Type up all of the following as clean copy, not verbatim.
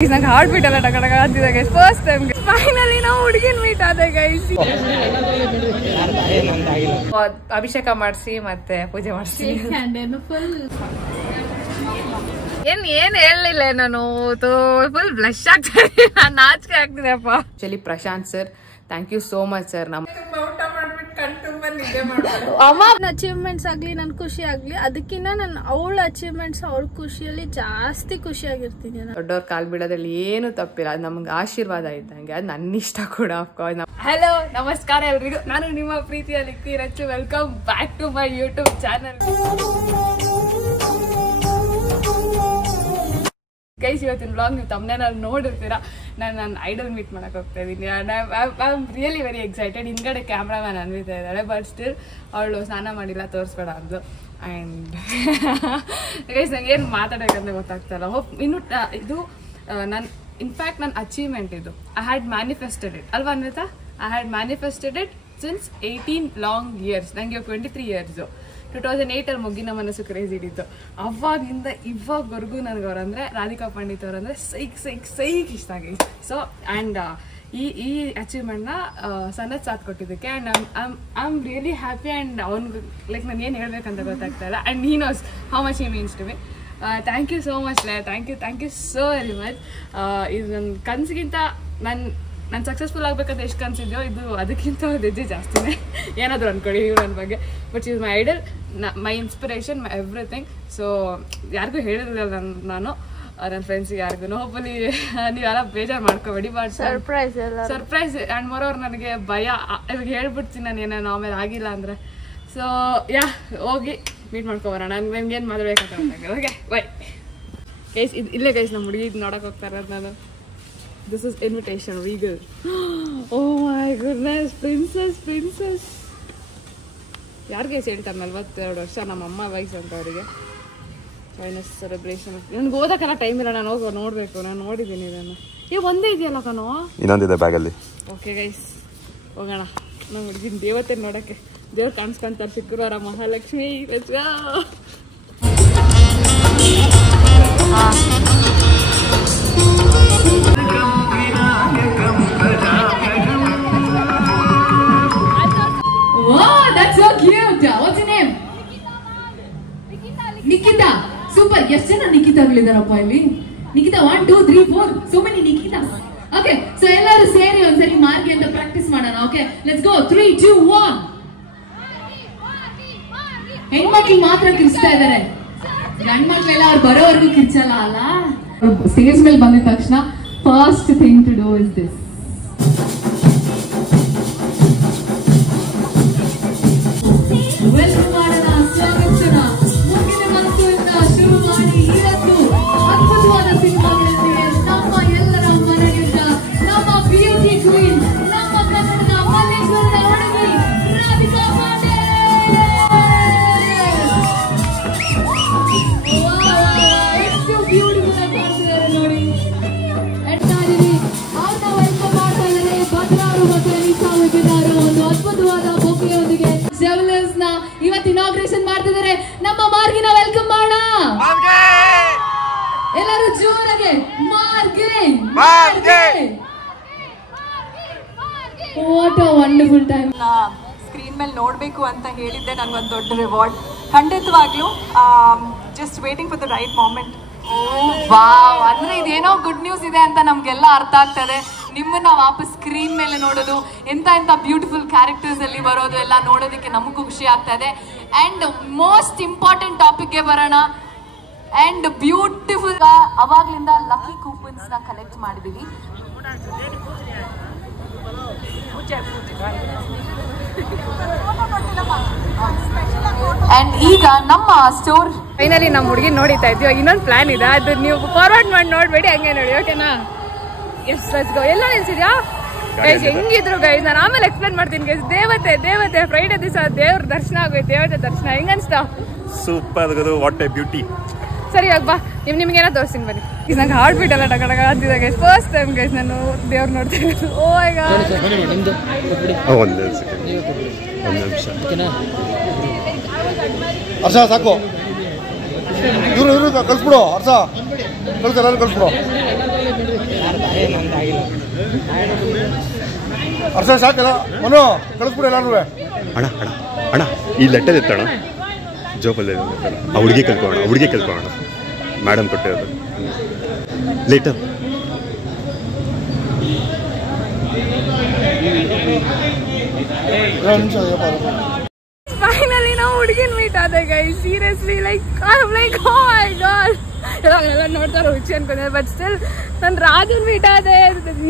ನಂಗೆ heart beat ಎಲ್ಲ ಟಕ ಅಂತಿದೆ ಗೈಸ್. ಫಸ್ಟ್ ಟೈಮ್ ಫೈನಲಿ ನಾವು ಹುಡುಗಿನ ಮೀಟ್ ಆದ ಗೈಸ್. ಅಭಿಷೇಕ ಮಾಡಿಸಿ ಮತ್ತೆ ಪೂಜೆ ಮಾಡಿಸಿ ಏನ್ ಹೇಳಲಿಲ್ಲ ನಾನು. ಫುಲ್ ಬ್ಲಶ್ ಆಗ್ತದೆ, ನಾನು ನಾಚಿಕೆ ಆಗ್ತಿದೆಪ್ಪ. Actually Prashanth sir, thank you so much sir. Achievements ಆಗ್ಲಿ ನನ್ ಖುಷಿ ಆಗ್ಲಿ ಅದಕ್ಕಿಂತ ನಾನು ಅವಳ ಅಚೀವ್ಮೆಂಟ್ಸ್ ಅವಳ ಖುಷಿಯಲ್ಲಿ ಜಾಸ್ತಿ ಖುಷಿಯಾಗಿರ್ತೀನಿ. ದೊಡ್ಡವ್ರ ಕಾಲ್ ಬಿಡೋದ್ರಲ್ಲಿ ಏನು ತಪ್ಪಿಲ್ಲ, ಅದು ನಮ್ಗೆ ಆಶೀರ್ವಾದ ಇದ್ದಂಗೆ, ಅದು ನನ್ನ ಇಷ್ಟ ಕೂಡ. ಹಲೋ ನಮಸ್ಕಾರ ಎಲ್ರಿಗೂ, ನಾನು ನಿಮ್ಮ ಪ್ರೀತಿಯ Likki Rachu. Welcome back to my YouTube channel. Guys, ಇವತ್ತಿನ ಬ್ಲಾಗ್ ನೀವು ತಮ್ಮನೇನಲ್ಲಿ ನೋಡಿರ್ತೀರಾ. ನಾನು ನನ್ನ ಐಡಲ್ ಮೀಟ್ ಮಾಡಕ್ಕೆ ಹೋಗ್ತಾ ಇದ್ದೀನಿ. I am really very excited. ಹಿಂದ್ಗಡೆ ಕ್ಯಾಮ್ರಾಮ್ಯಾನ್ ಅನ್ವಿತಾ ಇದ್ದಾಳೆ, ಬಟ್ ಸ್ಟಿಲ್ ಅವಳು ಸ್ನಾನ ಮಾಡಿಲ್ಲ, ತೋರಿಸ್ಬೇಡ ಅಂದ್ಲು. ಆ್ಯಂಡ್ ಗೈಸ್, ನಂಗೆ ಏನು ಮಾತಾಡೋಕ್ಕಂತ ಗೊತ್ತಾಗ್ತಾಯಿಲ್ಲ. ಇನ್ನು ಇದು ನನ್ನ ಇನ್ಫ್ಯಾಕ್ಟ್ ನನ್ನ ಅಚೀವ್ಮೆಂಟ್ ಇದು. ಐ ಹ್ಯಾಡ್ ಮ್ಯಾನಿಫೆಸ್ಟೆಡ್ ಇಟ್ ಅಲ್ವಾ Anvita? I had manifested it since 18 long years. ನನಗೆ 23 ಇಯರ್ಸ್. 2008 ಮುಗಿನ ಮನಸ್ಸು ಕ್ರೇಜ್ ಹಿಡಿತು. ಅವಾಗಿಂದ ಇವಾಗವರೆಗೂ ನನಗೆ ಅವರಂದರೆ ರಾಧಿಕಾ ಪಂಡಿತ್ ಅವರಂದರೆ ಸೈಕ್ ಇಷ್ಟ ಆಗಿತ್ತು. ಸೊ ಆ್ಯಂಡ್ ಈ ಅಚೀವ್ಮೆಂಟ್ನ ಸನತ್ ಸಾಥ್ ಕೊಟ್ಟಿದ್ದಕ್ಕೆ and I am really happy. And ಅವ್ನಿಗೆ ಲೈಕ್ ನಾನು ಏನು ಹೇಳ್ಬೇಕಂತ ಗೊತ್ತಾಗ್ತಾ ಇಲ್ಲ. And he knows how much he means to me. Thank you so much ಲೇ, thank you so very much. ಇದು ನನ್ನ ಕನಸಿಗಿಂತ ನಾನು ಸಕ್ಸಸ್ಫುಲ್ ಆಗಬೇಕಂತ ಎಷ್ಟು ಕನಸಿದ್ಯೋ, ಇದು ಅದಕ್ಕಿಂತ ಹೆಜ್ಜೆ ಜಾಸ್ತಿನೇ. ಏನಾದರೂ ಅಂದ್ಕೊಳ್ಳಿ ಇವ್ರು ನನ್ನ ಬಗ್ಗೆ. But is my idol, my inspiration, my everything. So ಯಾರಿಗೂ ಹೇಳಿರಲಿಲ್ಲ ನಾನು, ನನ್ನ ಫ್ರೆಂಡ್ಸಿಗೆ ಯಾರಿಗೂ. ಹೋಪ್ಫುಲಿ ನೀವೆಲ್ಲ ಬೇಜಾರು ಮಾಡ್ಕೋಬೇಡಿ. ಬಟ್ ಸರ್ಪ್ರೈಸ್ ಆ್ಯಂಡ್ ಮೋರೋರ್ ನನಗೆ ಭಯ. ಇವಾಗ ಹೇಳ್ಬಿಡ್ತೀನಿ ನಾನು ಏನೇನು ಆಮೇಲೆ ಆಗಿಲ್ಲ ಅಂದರೆ. ಸೊ ಹೋಗಿ ಮೀಟ್ ಮಾಡ್ಕೊಬರೋಣ. ನನಗೇನು ಮಾತಾಡ್ಬೇಕಂತ. Okay bye guys. ಇಲ್ಲೇ ಗೈಸ್, ನಮ್ಮ ಹುಡುಗಿ ಇದು ನೋಡೋಕೆ ಹೋಗ್ತಾ ಇರೋದು ನಾನು. This is invitation, regal. Oh my goodness, princess. ಯಾರಿಗೆ ಹೇಳ್ತಾರೆ 42 ವರ್ಷ, ನಮ್ಮಮ್ಮ ವಯಸ್ಸು ಅಂತ ಅವರಿಗೆ. ಫೈನಸ್ ಸೆಲೆಬ್ರೇಷನ್. ನನಗೆ ಓದಕ್ಕೆಲ್ಲ ಟೈಮ್ ಇಲ್ಲ, ನಾನು ಹೋಗೋ ನೋಡಬೇಕು. ನಾನು ನೋಡಿದ್ದೀನಿ ಇದನ್ನು. ಒಂದೇ ಇದೆಯಲ್ಲ ಕಣೋ, ಇನ್ನೊಂದಿದೆ ಬ್ಯಾಗಲ್ಲಿ. ಓಕೆ ಗೈಸ್, ಹೋಗೋಣ. ನಮ್ಮ ಹುಡುಗಿನ ದೇವತೆ ನೋಡೋಕ್ಕೆ. ದೇವ್ರು ಕಾಣಿಸ್ಕೊಂತಾರೆ ಶುಕ್ರವಾರ, Mahalakshmi. Let's go. Wow, that's so cute. What's your name? Nikita. Super. ಎಷ್ಟು ಜನ ನಿಕಿತಾಗಳಿದಾರಪ್ಪ ಇಲ್ಲಿ? Nikita 1 2 3 4. So many Nikitas. Okay, so ಎಲ್ಲರೂ ಸೇರಿ ಒಂದ್ಸರಿ ಮಾರ್ಗಿ ಅಂತ ಪ್ರಾಕ್ಟೀಸ್ ಮಾಡೋಣ. Okay, let's go. 3 2 1. ಹೆಣ್ಮಕ್ಳು ಮಾತ್ರ ಕಿರ್ಚ್ತಾ ಇದಾರೆ, ಗಂಡ್ಮಕ್ಳೆಲ್ಲ ಅವ್ರು ಬರೋವರೆಗೂ ಕಿರ್ಚಲ್ಲ ಅಲ್ಲ. ಸ್ಟೇಜ್ ಮೇಲೆ ಬಂದಿದ ತಕ್ಷಣ first thing to do is this. Welcome ಮಾಡೋಣ, ಸ್ವಾಗತಿಸೋಣ. ಮುಗಿದ ಮನಸ್ಸಿನಿಂದ ಶುರು ಮಾಡಿ ಇವತ್ತು ಅದ್ಭುತವಾದ ಸಿನಿಮಾಗಳೊಂದಿಗೆ ನಮ್ಮ ಎಲ್ಲರ ಮನೆಯಿಂದ ನಮ್ಮ ಬ್ಯೂಟಿ ಕ್ವೀನ್, ನಮ್ಮ ಕನ್ನಡದ ಮಲ್ಲೇಶ್ವರದ ಹುಡುಗಿ ರಾಧಿಕಾ ಪಾಂಡೆ. ಎಷ್ಟು ಬ್ಯೂಟಿಫುಲ್ ಆಗಿ ಕಾಣ್ತಿದ್ದಾರೆ ನೋಡಿ. ಅವ್ರನ್ನ ವೆಲ್ಕಮ್ ಮಾಡ್ತಾ ಇದ್ದಾರೆ ಭದ್ರಾರು ಮತ್ತು ಅನಿತಾ ವಿದ್ಯಾರು ಒಂದು ಅದ್ಭುತವಾದ ಬೊಕೆಯೊಂದಿಗೆ ಜೆವೆಲರ್ಸ್ ನ ಇವತ್ತು ಇನಾಗ್ರೇಷನ್ ಮಾಡ್ತಿದ್ದಾರೆ. ನಮ್ಮ ಮಾರ್ಗಿನ ವೆಲ್ಕಮ್ ಮಾಡೋಣ ಎಲ್ಲರೂ ಜೋರಾಗೆ. ಮಾರ್ಗೆ what a wonderful time. Screen ಮೇಲೆ ನೋಡಬೇಕು ಅಂತ ಹೇಳಿದ್ದೆ ನನಗೊಂದು ದೊಡ್ಡ ರಿವಾರ್ಡ್. ಖಂಡಿತವಾಗ್ಲೂ just waiting for the right moment. Wow, ಅಂದ್ರೆ ಇದೇನೋ ಗುಡ್ ನ್ಯೂಸ್ ಇದೆ ಅಂತ ನಮ್ಗೆಲ್ಲ ಅರ್ಥ ಆಗ್ತದೆ. ನಿಮ್ಮನ್ನ ವಾಪಸ್ ಸ್ಕ್ರೀನ್ ಮೇಲೆ ನೋಡೋದು, ಎಂತ ಬ್ಯೂಟಿಫುಲ್ ಕ್ಯಾರೆಕ್ಟರ್ಸ್ ಅಲ್ಲಿ ಬರೋದು ಎಲ್ಲ ನೋಡೋದಕ್ಕೆ ನಮಗೂ ಖುಷಿ ಆಗ್ತಾ ಇದೆ. ಅಂಡ್ ಮೋಸ್ಟ್ ಇಂಪಾರ್ಟೆಂಟ್ ಟಾಪಿಕ್ಗೆ ಬರೋಣ. ಅಂಡ್ ಬ್ಯೂಟಿಫುಲ್ ಅವಾಗ್ಲಿಂದ ಲಕ್ಕಿ ಕೂಪನ್ಸ್ ನ ಕಲೆಕ್ಟ್ ಮಾಡಿದೀವಿ. ಅಂಡ್ ಈಗ ನಮ್ಮ ಸ್ಟೋರ್ ಫೈನಲಿ ನಮ್ಮ ಹುಡುಗಿ ನೋಡಿತಾ ಇದ್ದೀವಿ. ಇನ್ನೊಂದು ಪ್ಲಾನ್ ಇದೆ, ಅದು ನೀವು ಫಾರ್ವರ್ಡ್ ಮಾಡಿ ನೋಡ್ಬೇಡಿ, ಹಂಗೆ ನೋಡಿ. ಓಕೆನಾ? Yes, let's go. ಎಲ್ಲ ನಿಲ್ಸಿದ್ಯಾ ಗೈಸ್? ಹೆಂಗಿದ್ರು ಗೈಸ್, ನಾನು ಆಮೇಲೆ ಎಕ್ಸ್ಪ್ಲೇನ್ ಮಾಡ್ತೀನಿ ಗೈಸ್. ದೇವತೆ ಫ್ರೈಡೆ ದಿವಸ ದೇವ್ರ ದರ್ಶನ ಆಗೋಯ್ತು. ದೇವತೆ ದರ್ಶನ ಹೆಂಗ ಅನ್ಸ್ತಾ? ಸೂಪರ್. What A beauty. ಸರಿ, ಇವಾಗ ಬಾ, ನಿಮ್ಗೇನೋ ತೋರಿಸ್ತೀನಿ ಬನ್ನಿ. ನಂಗೆ ಹಾರ್ಟ್ ಬೀಟ್ ಎಲ್ಲ ಟಕ ಅಂತಿದೆ ಗೈಸ್. ಫಸ್ಟ್ ಟೈಮ್ ಗೈಸ್ ನಾನು ದೇವ್ರು ನೋಡ್ತಾ ಇರೋದು. ಓ ಈಗ ಒಂದು ನಿಮಿಷ ಹರ್ಷ ಸಾಕು, ಇವ್ರು ಕಳ್ಸ್ಬಿಡು. ಹರ್ಷ ಕಳ್ಸ, ಎಲ್ಲರೂ ಕಳ್ಸ್ಬಿಡು. ಅರ್ಸ ಸಾಕಲ್ಲ ಮನು ಕಳಿಸ್ಬಿಡು ಎಲ್ಲರೂ. ಅಣ್ಣ ಅಣ್ಣ ಅಣ್ಣ ಈ ಲೆಟರ್ ಎತ್ತೋಣ ಜೋಬಲ್ಲಿ ಆ ಹುಡುಗಿ ಕಲ್ತ್ಕೊಳ್ಳೋಣ ಮೇಡಮ್ ಕೊಟ್ಟಿರೋದು ಲೆಟರ್. ಫೈನಲಿ ನಾವು ಹುಡುಗಿನ ಮೀಟ್ ಆದ ಗೈಸ್. ಸೀರಿಯಸ್ಲಿ ಲೈಕ್ ಓ ಮೈ ಗಾಡ್ ಎಲ್ಲ ನೋಡ್ತಾರೆ ರುಚಿ ಅನ್ಕೊಂಡೆ. ಬಟ್ ಸ್ಟಿಲ್ ನಾನು ರಾಜನ್ ಮೀಟ್ ಆದೆ.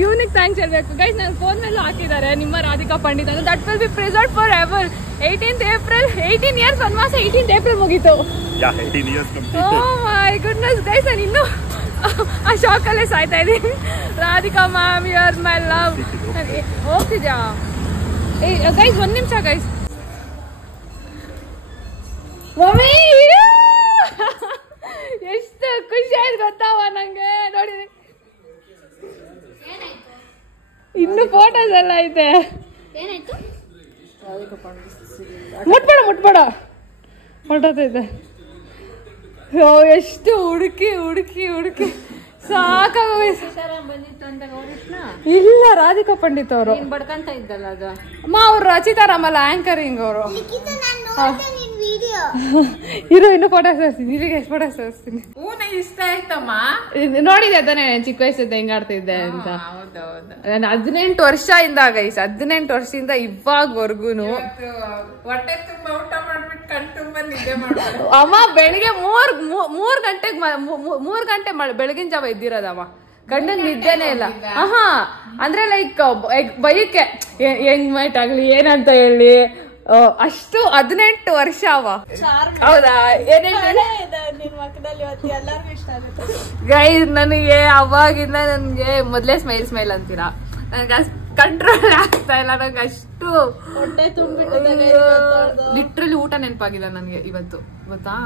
ಯೂನಿಕ್ ಥ್ಯಾಂಕ್ಸ್ ಹೇಳ್ಬೇಕು ಗೈಸ್. ನನ್ನ ಫೋನ್ ಮೇಲೂ ಹಾಕಿದ್ದಾರೆ ನಿಮ್ಮ ರಾಧಿಕಾ ಪಂಡಿತ್ ಅಂತ. That will be preserved for ever. 18th April 18 years ವನವಾಸ 18th April ಮುಗೀತು. ಓ ಮೈ ಗುಡ್ನೆಸ್ ಗೈಸ್, ನಾನು ಇನ್ನೂ ಆ ಶಾಕಲ್ಲೇ ಸಾಯ್ತಾ ಇದ್ದೀನಿ. Radhika ma'am you are my love. ಹೋಗ್ತಿದ್ಯಾ ಗೈಸ್? 1 ನಿಮಿಷ ಗೈಸ್. ಮಮ್ಮಿ ಎಷ್ಟು ಖುಷಿ ಆಯ್ತು ಗೊತ್ತಾವ ನಂಗೆ. ನೋಡಿ ಇನ್ನು ಫೋಟೋಸ್ ಎಲ್ಲ ಐತೆ. ಮುಟ್ಬೇಡ ಹೊರಟೈತೆ. ಎಷ್ಟು ಹುಡುಕಿ ಸಾಕಾಗೋಯ್ತು. ಇಲ್ಲ ರಾಧಿಕಾ ಪಂಡಿತ್ ಅವರು ಬಡ್ಕಂತ ಇದ್ದಲ್ಲ ಅದು ಅಮ್ಮ. ಅವ್ರು ರಚಿತಾರಾಮಲ್ಲ ಆಂಕರಿಂಗ್ ಅವರು. ಇನ್ನು ಫೋಟೋಸ್ ತೋರಿಸ್ತೀನಿ. ನಿಮಗೆ ಎಷ್ಟು ಫೋಟೋಸ್ ತೋರಿಸ್ತೀನಿ. ಇಷ್ಟ ಆಯ್ತಮ್ಮ. ನೋಡಿದೆ ತಾನೆ ಚಿಕ್ಕ ವಯಸ್ಸಿದ್ದ ಹೆಂಗ್ ಆಡ್ತಿದ್ದೆ ಅಂತ. 18 ವರ್ಷದಿಂದ ಗೈಸ್, 18 ವರ್ಷದಿಂದ ಇವಾಗವರ್ಗುನು ಹೊಟ್ಟೆ ತುಂಬಾ ಊಟ ಮಾಡ್ಬಿಟ್ಟು ಕಣ್ ತುಂಬಾ ನಿದ್ದೆ ಮಾಡ್ತಾರೆ ಅಮ್ಮ. ಬೆಳಿಗ್ಗೆ 3 ಗಂಟೆ ಬೆಳಗಿನ ಜಾವ ಎದ್ದಿರೋದಮ್ಮ. ಗಂಡನ್ ನಿದ್ದೆನೇ ಇಲ್ಲ. ಅಂದ್ರೆ ಲೈಕ್ ಬೈಕೆ ಹೆಂಗ್ ಮೈಟ್ ಆಗ್ಲಿ ಏನಂತ ಹೇಳಿ ಅಷ್ಟು 18 ವರ್ಷ ಅವ. ಹೌದಾ? ಗೈಸ್ ನನಗೆ ಅವಾಗಿಂದ ನನ್ಗೆ ಮೊದ್ಲೇ ಸ್ಮೈಲ್ ಅಂತೀರಾ. ನನ್ಗೆ ಕಂಟ್ರೋಲ್ ಆಗ್ತಾ ಇಲ್ಲ. ನಂಗೆ ಅಷ್ಟು ಲಿಟ್ರಲಿ ಊಟ ನೆನಪಾಗಿಲ್ಲ ನನ್ಗೆ ಇವತ್ತು. ಗೊತ್ತಾ?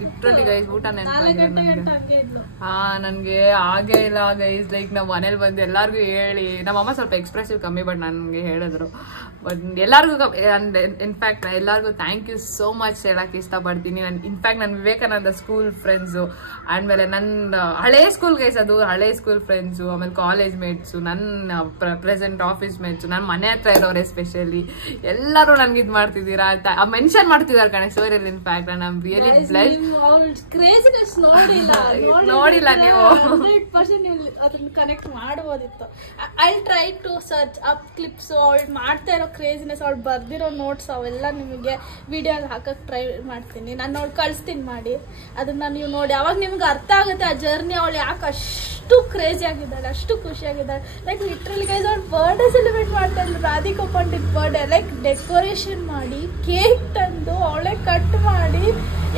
ಲಿಟ್ರಲಿ ಗೈಸ್ ಊಟ ನೆನಪಾಗಿಲ್ಲ ನನ್ಗೆ. ನನ್ಗೆ ಹಾಗೆ ಇಲ್ಲ ಗೈಸ್. ಲೈಕ್ ನಾವ್ ಮನೇಲಿ ಬಂದು ಎಲ್ಲಾರ್ಗು ಹೇಳಿ, ನಮ್ಮಮ್ಮ ಸ್ವಲ್ಪ ಎಕ್ಸ್ಪ್ರೆಸಿವ್ ಕಮ್ಮಿ, ಬಟ್ ನನ್ಗೆ ಹೇಳಿದ್ರು. ಬಟ್ ಎಲ್ಲಾರ್ಗು ಇನ್ಫ್ಯಾಕ್ಟ್ ಎಲ್ಲಾರ್ಗು ಥ್ಯಾಂಕ್ ಯು ಸೋ ಮಚ್ ಹೇಳಕ್ ಇಷ್ಟಪಡ್ತೀನಿ. ಇನ್ಫ್ಯಾಕ್ಟ್ ನನ್ನ ವಿವೇಕಾನಂದ ಸ್ಕೂಲ್ ಫ್ರೆಂಡ್ಸು, ಆಮೇಲೆ ನನ್ನ ಹಳೇ ಸ್ಕೂಲ್ ಗೈಸ್, ಅದು ಹಳೇ ಸ್ಕೂಲ್ ಫ್ರೆಂಡ್ಸು, ಆಮೇಲೆ ಕಾಲೇಜ್ ಮೇಟ್ಸು, ನನ್ನ ಪ್ರೆಸೆಂಟ್ ಆಫೀಸ್ ಮೇಟ್ಸು, ನನ್ನ ಮನೆ ಹತ್ರ ಇರೋರು ಎಸ್ಪೆಷಲಿ ಎಲ್ಲರೂ ನನ್ಗೆ ಇದು ಮಾಡ್ತಿದ್ದೀರಾ ಅಂತ ಮೆನ್ಷನ್ ಮಾಡ್ತಿದ್ದಾರೆ ಕಣೆ ಸ್ಟೋರಿಯಲ್ಲಿ. In fact I am really blessed. ನೋಡಿಲ್ಲ ನೀವು. 100% ನೀವು ಅದನ್ನ ಕನೆಕ್ಟ್ ಮಾಡಬಹುದಿತ್ತು. I try to search up clips. ಅವಳು ಮಾಡ್ತಾ ಇರೋ ಕ್ರೇಜಿನೆಸ್, ಅವಳು ಬರ್ದಿರೋ ನೋಟ್ಸ್ ಅವೆಲ್ಲ ನಿಮಗೆ ವಿಡಿಯೋ ಹಾಕಕ್ ಟ್ರೈ ಮಾಡ್ತೀನಿ. ನಾನು ಅವಳು ಕಳಿಸ್ತೀನಿ ಮಾಡಿ. ಅದನ್ನ ನೀವು ನೋಡಿ, ಅವಾಗ ನಿಮ್ಗೆ ಅರ್ಥ ಆಗುತ್ತೆ ಆ ಜರ್ನಿ. ಅವಳು ಯಾಕೆ ಅಷ್ಟು ಕ್ರೇಜಿ ಆಗಿದ್ದಾಳೆ, ಅಷ್ಟು ಖುಷಿಯಾಗಿದ್ದಾಳೆ. ಲೈಕ್ ಲಿಟ್ರಲಿ ಗೈಸ್ ಅವ್ಳು ಬರ್ಡೇ ಸೆಲೆಬ್ರೇಟ್ ಮಾಡ್ತಾ ಇದ್ಲು. Radhika Pandit birthday like decoration ಮಾಡಿ, ಕೇಕ್ ತಂದು, ಅವಳೇ ಕಟ್ ಮಾಡಿ.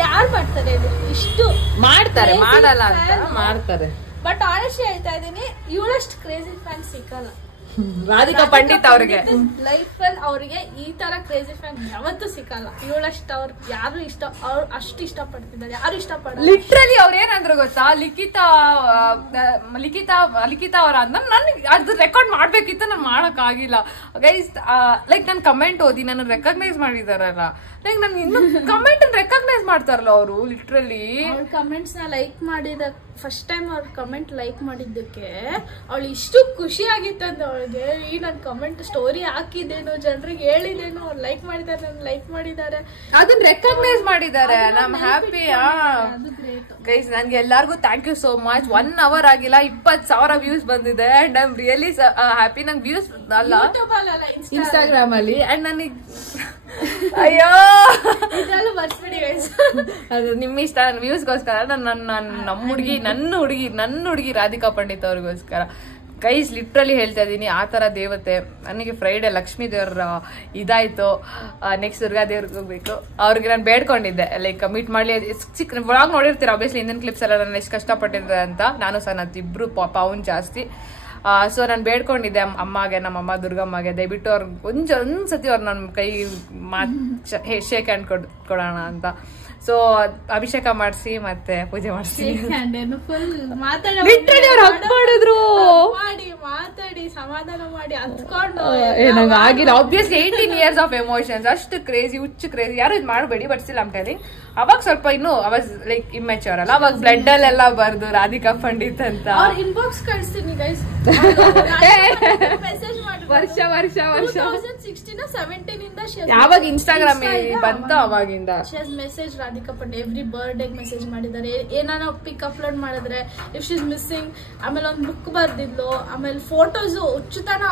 ಯಾರು ಮಾಡ್ತಾರೆ ಇಷ್ಟು? ಮಾಡ್ತಾರೆ, ಮಾಡಲ್ಲ ಅಂತ ಮಾಡ್ತಾರೆ. ಬಟ್ ಆನೆಸ್ಟ್ಲಿ ಹೇಳ್ತಾ ಇದೀನಿ, ಇವಳಷ್ಟು ಕ್ರೇಜಿ ಫ್ಯಾನ್ ಸಿಕ್ಕಲ್ಲ ರಾಧಿಕಾ ಪಂಡಿತ್ ಅವ್ರಿಗೆ. ಲೈಫ್ ಅಲ್ಲಿ ಅವ್ರಿಗೆ ಈ ತರ ಕ್ರೇಜಿ ಫ್ಯಾನ್ ಯಾವತ್ತೂ ಸಿಕ್ಕಲ್ಲ. ಇವಳಷ್ಟು ಅವ್ರು ಯಾರು ಅವ್ರು ಅಷ್ಟು ಇಷ್ಟಪಡ್ತಿದ್ದಾರೆ, ಯಾರು ಇಷ್ಟಪಡಲ್ಲ. ಲಿಟ್ರಲಿ ಅವ್ರು ಏನಂದ್ರು ಗೊತ್ತಾ? ಲಿಖಿತಾ ಅವ್ರ ನನ್ಗೆ ಅದು ರೆಕಾರ್ಡ್ ಮಾಡ್ಬೇಕಿತ್ತು, ನಾನು ಮಾಡಕ್ ಆಗಿಲ್ಲ ಗೈಸ್. ಲೈಕ್ ನನ್ ಕಮೆಂಟ್ ಓದಿ ನನ್ನ ರೆಕಗ್ನೈಸ್ ಮಾಡಿದಾರಲ್ಲ. ಲೈಕ್ ನನ್ ಇನ್ನು ಕಮೆಂಟ್ ರೆಕಗ್ನೈಸ್ ಮಾಡ್ತಾರಲ್ಲ ಅವರು. ಲಿಟ್ರಲಿ ಅವ್ರ ಕಮೆಂಟ್ಸ್ ನ ಲೈಕ್ ಮಾಡಿದ ಫಸ್ಟ್ ಟೈಮ್ ಅವ್ರ ಕಮೆಂಟ್ ಲೈಕ್ ಮಾಡಿದ್ದಕ್ಕೆ ಅವಳು ಇಷ್ಟು ಖುಷಿ ಆಗಿತ್ತಂದ ಅವಳಿಗೆ. ಈ ನನ್ ಕಮೆಂಟ್ ಸ್ಟೋರಿ ಹಾಕಿದ್ದೇನು, ಜನರಿಗೆ ಹೇಳಿದೇನು, ಅವ್ರು ಲೈಕ್ ಮಾಡಿದ್ದಾರೆ, ಲೈಕ್ ಮಾಡಿದ್ದಾರೆ, ಅದನ್ನ ರೆಕಗ್ನೈಸ್ ಮಾಡಿದ್ದಾರೆ. ನಮ್ ಹ್ಯಾಪಿ ಗೈಸ್. ನನ್ಗೆ ಎಲ್ಲಾರ್ಗು thank you so much. 1 hour ಆಗಿಲ್ಲ 20,000 ವ್ಯೂಸ್ ಬಂದಿದೆ. And I am really happy. ನಂಗೆ ವ್ಯೂಸ್ ಅಲ್ಲ ಇನ್ಸ್ಟಾಗ್ರಾಮ್ ಅಲ್ಲಿ. ಅಂಡ್ ನನಗೆ ಅಯ್ಯೋ ಬರ್ಸ್ಬಿಡಿ ಗೈಸ್, ಅದು ನಿಮ್ಮ ಇಷ್ಟ. ವ್ಯೂಸ್ಗೋಸ್ಕರ ನನ್ನ ಹುಡುಗಿ ರಾಧಿಕಾ ಪಂಡಿತ್ ಅವ್ರಿಗೋಸ್ಕರ ಗೈಸ್ ಲಿಟ್ರಲಿ ಹೇಳ್ತಾ ಇದೀನಿ. ಆ ತರ ದೇವತೆ ನನಗೆ ಫ್ರೈಡೆ ಲಕ್ಷ್ಮೀ ದೇವ್ರ ಇದಾಯ್ತು. ನೆಕ್ಸ್ಟ್ ದುರ್ಗಾ ದೇವ್ರಿಗೆ ಹೋಗ್ಬೇಕು. ಅವ್ರಿಗೆ ನಾನು ಬೇಡ್ಕೊಂಡಿದ್ದೆ ಲೈಕ್ ಮೀಟ್ ಮಾಡ್ಲಿ. ಚಿಕ್ಕ ವ್ಲಾಗ್ ನೋಡಿರ್ತೀರ ಆಬ್ವಿಯಸ್ಲಿ, ಇಂದಿನ ಕ್ಲಿಪ್ಸ್ ಎಲ್ಲ ನಾನು ಎಷ್ಟು ಕಷ್ಟಪಟ್ಟಿದ್ದೆ ಅಂತ. ನಾನು ಸನತ್ ಇಬ್ರು ಪೌನ್ ಜಾಸ್ತಿ. ಸೊ ನಾನು ಬೇಡ್ಕೊಂಡಿದ್ದೆ ಅಮ್ಮಗೆ, ನಮ್ಮಮ್ಮ ದುರ್ಗಮ್ಮಗೆ, ದಯವಿಟ್ಟು ಅವ್ರಿಗೆ ಒಂದ್ಸತಿ ಅವ್ರು ನನ್ನ ಕೈ ಶೇಕ್ ಹ್ಯಾಂಡ್ ಕೊಡೋಣ ಅಂತ. ಸೊ ಅಭಿಷೇಕ ಮಾಡಿಸಿ ಮತ್ತೆ ಪೂಜೆ ಮಾಡಿಸಿ ಲಿಟ್ರಲಿ ಅವ್ರು ಹಗ್ ಮಾಡಿದ್ರು. ಮಾತಾಡಿ ಸಮಾಧಾನ ಮಾಡಿ ಹತ್ಕೊಂಡು ನಂಗೆ ಆಗಿಲ್ಲ ಆಬ್ವಿಯಸ್ಲಿ 18 years ಆಫ್ ಎಮೋಷನ್ಸ್ ಅಷ್ಟು ಕ್ರೇಜಿ ಹುಚ್ಚು ಕ್ರೇಜಿ ಯಾರು ಇದು ಮಾಡಬೇಡಿ ಬಟ್ ಸ್ಟಿಲ್ ಐಮ್ ಟೆಲಿಂಗ್ ಅವಾಗ ಸ್ವಲ್ಪ ಇನ್ನು ಅವಾಗ ಲೈಕ್ ಇಮ್ಮೆಚೂರ್ ಅಲ್ಲ ಅವಾಗ ಬ್ಲಡ್ ಅಲ್ಲೆಲ್ಲ ಬರ್ದು ರಾಧಿಕಾ ಪಂಡಿತ್ ಅಂತ ಅವ್ರ ಇನ್ಬಾಕ್ಸ್ ಕಳಿಸ್ತೀನಿ ಗೈಸ್ ಮೆಸೇಜ್ ಮಾಡಿ ವರ್ಷ 2016 17 ಇಂದ ಯಾವಾಗ ಇನ್ಸ್ಟಾಗ್ರಾಮ್ ಬಂತು ಅವಾಗಿಂದ message Radhika Pandit every birthday message ಮಾಡಿದ್ದಾರೆ ಏನಾನ ಪಿಕ್ ಅಪ್ಲೋಡ್ ಮಾಡಿದ್ರೆ ಇಫ್ ಶಿ ಇಸ್ ಮಿಸ್ಸಿಂಗ್ ಆಮೇಲೆ ಒಂದು ಬುಕ್ ಬರ್ದಿದ್ಲು ಆಮೇಲೆ ಫೋಟೋಸ್ ಉಚಿತನ